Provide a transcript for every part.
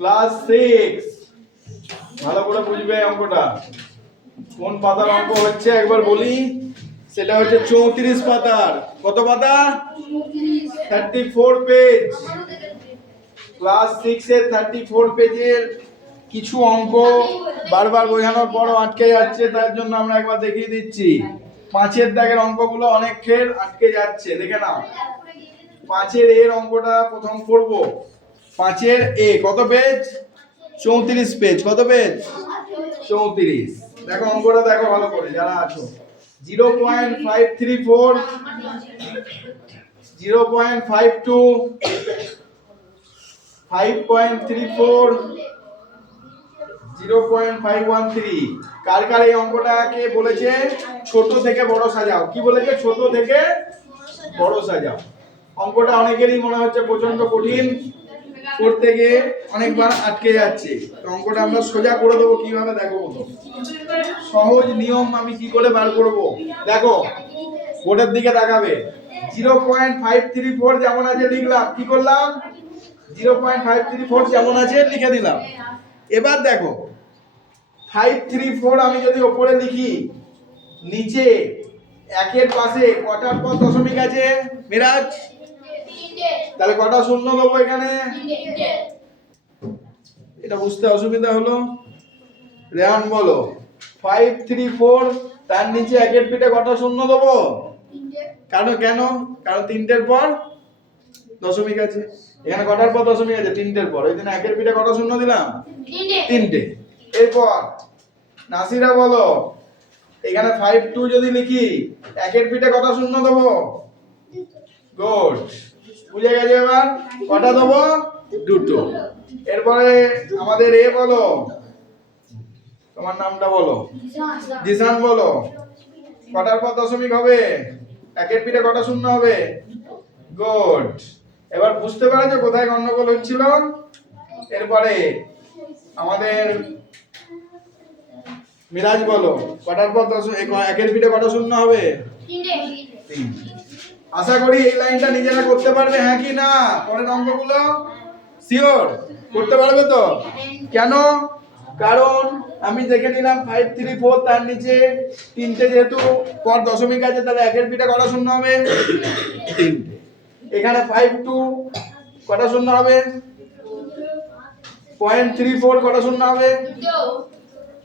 Class 6 ভালো করে বুঝবে অঙ্কটা কোন পাতার অঙ্ক হচ্ছে একবার বলি সেটা হচ্ছে 34 পাতার কত পাতা 34 পেজ ক্লাস 6 এর 34 পেজের কিছু অঙ্ক বারবার বোঝানোর পরও আটকে যাচ্ছে তার জন্য আমরা একবার দেখিয়ে দিচ্ছি 5 এর দাগের অঙ্কগুলো অনেক ক্ষেত্রে আটকে যাচ্ছে দেখে নাও 5 এর এর অঙ্কটা প্রথম করব 5 এর এ কত পেজ 34 পেজ কত পেজ 34 দেখো অঙ্কটা দেখো ভালো করে যারা আছো 0.534 0.52 5.34 0.513 কার কার এই অঙ্কটাকে বলেছে ছোট থেকে বড় সাজাও কি বলেছে ছোট থেকে বড় সাজাও অঙ্কটা অনেকেরই মনে হচ্ছে প্রচন্ড কঠিন করতে গিয়ে অনেকবার আটকে যাচ্ছে তো অঙ্কটা আমরা সোজা করে দেবো কিভাবে দেখো প্রথম সহজ নিয়ম আমি কি করে বার করব দেখো বোর্ডের দিকে তাকাবে 0.534 যেমন আছে লিখলাম কি করলাম 0.534 যেমন আছে লিখে দিলাম এবার দেখো 534 আমি যদি উপরে লিখি নিচে একের পাশে কটার পর দশমিক আছে মিরাজ তাহলে কটা শূন্য দেবো এখানে এটা বুঝতে অসুবিধা হলো রেহান বলো 534 তার নিচে একের পিঠে কটা শূন্য দেবো কেন কারণ তিনটের পর দশমিক আছে এখানে কটার পর দশমিক আছে তিনটের পর ওই জন্য একের পিঠে কটা শূন্য দিলাম তিনটে এরপর নাসিরা বলো এখানে 52 যদি লিখি একের পিঠে কটা শূন্য দেবো গুড বুঝে গেছে এবার কটা দেবো দুটো এরপরে আমাদের এ বলো তোমার নামটা বলো জিসান বলো কটার পর দশমিক হবে একের পিঠে কটা শূন্য হবে গুড এবার বুঝতে পারছো কোথায় গন্ডগোল হচ্ছিল এরপরে আমাদের মিরাজ বলো কটার পর একের পিঠে কটা শূন্য হবে তিনটে আশা করি এই লাইনটা নিজেরা করতে পারবে হ্যাঁ কি না পরের অঙ্কগুলো শিওর করতে পারবে তো কেন কারণ আমি দেখে নিলাম 534 তার নিচে তিনটে যেহেতু পর দশমিক আছে তাহলে একের পিঠে কটা শূন্য হবে তিনটে এখানে 52 কটা শূন্য হবে 0.34 কটা শূন্য হবে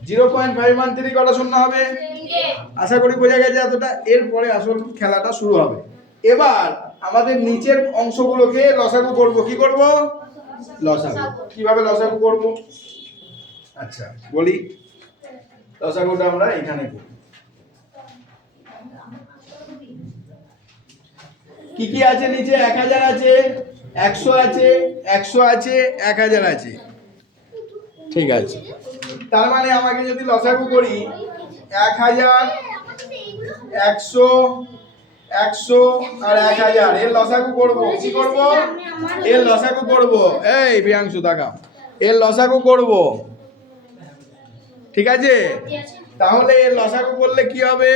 0.513 কটা শূন্য হবে আশা করি বোঝা গেছে এতটা এরপরে আসল খেলাটা শুরু হবে এবার আমাদের নিচের অংশগুলোকে লসাগু করব কি করব লসাগু কিভাবে লসাগু করব আচ্ছা বলি লসাগুটা আমরা এখানে করব কি কি আছে নিচে 1000 আছে 100 আছে 100 আছে 1000 আছে ঠিক আছে তার মানে আমাকে যদি লসাগু করি 1000 100 100 আর 1000 এর লসাগু করব কি করব এর লসাগু করব এই প্রিয়াংশু তাকাও এর লসাগু করব ঠিক আছে তাহলে এর লসাগু করলে কি হবে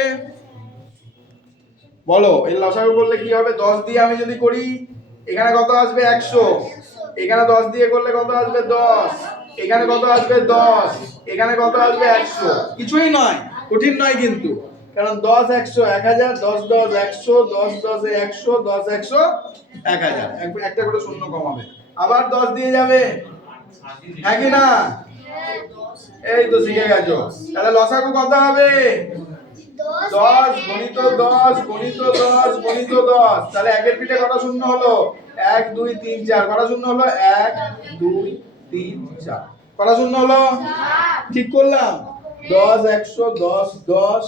বলো এর লসাগু করলে কি হবে 10 দিয়ে আমি যদি করি এখানে কত আসবে 100 এখানে 10 দিয়ে করলে কত আসবে 10 এখানে কত আসবে 10 এখানে কত আসবে 100 কিছুই নয় কঠিন নয় কিন্তু কারণ 10 100 1000 10 10 100 10 10 এ 100 10 100 1000 একটা করে শূন্য কমাবে আবার 10 দিয়ে যাবে হ্যাঁ কি না এই তো শিখে গেছো তাহলে লসাগু কত হবে 10 গুণিত 10 গুণিত 10 গুণিত 10 তাহলে একের পিঠে কত শূন্য হলো 1 2 3 4 কত শূন্য হলো 1 2 3 4 কত শূন্য হলো ঠিক করলাম 10 100 10 10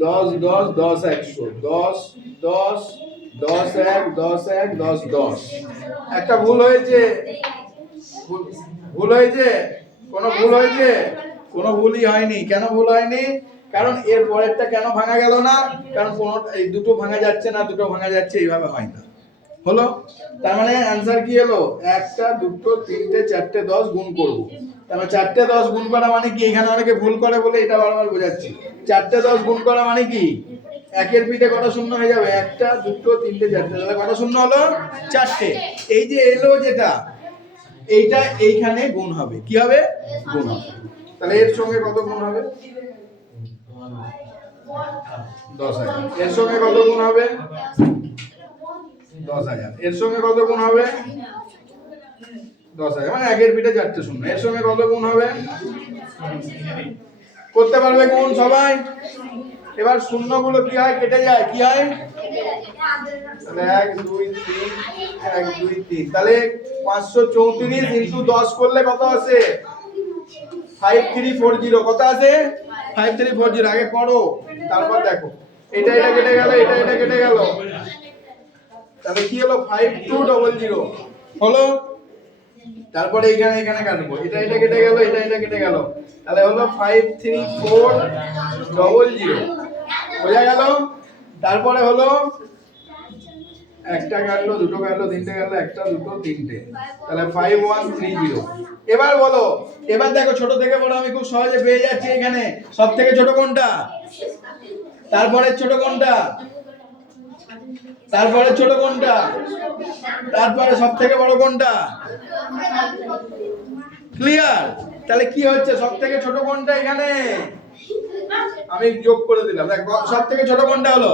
10 10 10 100 10 10 10 1 10 1 10 10 একটা ভুল হয়েছে ভুল হয়েছে কোনো ভুল হয়েছে কোনো ভুলই হয়নি কেন ভুল হয়নি কারণ এর পরেরটা কেন ভাঙা গেল না কারণ কোনো এই দুটো ভাঙা যাচ্ছে না দুটো ভাঙা যাচ্ছে এইভাবে হয় না হলো তার মানে आंसर কি হলো একটা দুটো তিনটে চারটে 10 গুণ করব তাহলে চারটে 10 গুণ করা মানে কি এখানে অনেকে ভুল করে বলে এটা বারবার বোঝাচ্ছি চারটে 10 গুণ করা মানে কি একের পিঠে কত শূন্য হয়ে যাবে একটা দুটো তিনটে চারটে তাহলে কত শূন্য হলো চারটে এই যে এলো যেটা এইটা এইখানে গুণ হবে, কি হবে? গুণ হবে। তাহলে এর সঙ্গে কত গুণ হবে? 10,000। এর সঙ্গে কত গুণ হবে? 10,000। এর সঙ্গে কত গুণ হবে? 10,000, মানে একের পিঠে 4টে শূন্য। এর সঙ্গে কত গুণ হবে? করতে পারবে গুণ সবাই? এবার শূন্যগুলো কি হয়? কেটে যায়, কি হয়? তাহলে 1 2 3 1 2 3, তাহলে 534 ইনটু 10 করলে কত আসে? 5340। কত আসে? 5340। আগে করো, তারপর দেখো। এটা কেটে গেল, এটা কেটে গেল, তাহলে কি হলো? 5200 হলো। তারপরে এখানে কাটবো, এটা কেটে গেল, এটা কেটে গেল, তাহলে হলো 5340। বোঝা গেল? তারপরে হলো একটা কাটলো, দুটো কাটলো, তিনটে কাটলো, একটা দুটো তিনটে, তাহলে 5130। এবার বলো, এবার দেখো ছোট থেকে বড় আমি খুব সহজে পেয়ে যাচ্ছি। এখানে সব থেকে ছোট কোনটা? তারপরে ছোট কোনটা? তারপরে ছোট কোনটা? তারপরে সব থেকে বড় কোনটা? ক্লিয়ার? তাহলে কি হচ্ছে? সব থেকে ছোট কোনটা এখানে? আমি যোগ করে দিলাম। দেখ সব থেকে ছোট কোনটা হলো?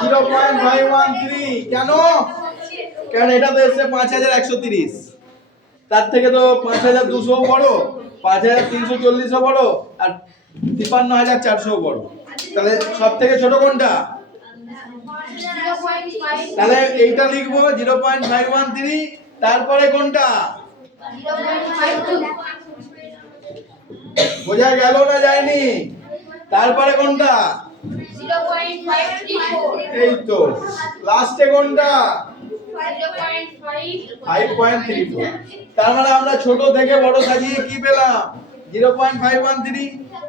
0.513। কেন? কারণ এটা তো এসছে 5130। তার থেকে তো 5200 বড়, 5340 বড়, আর 53400 বড়। তাহলে সব থেকে ছোট কোনটা? তাহলে এইটা লিখবো 0.513। তারপরে কোনটা? বোঝা গেল না যায়নি? তারপরে কোনটা? এই তো লাস্টে কোনটা? 5.34। তার মানে আমরা ছোট থেকে বড় সাজিয়ে কি পেলাম? 0.513।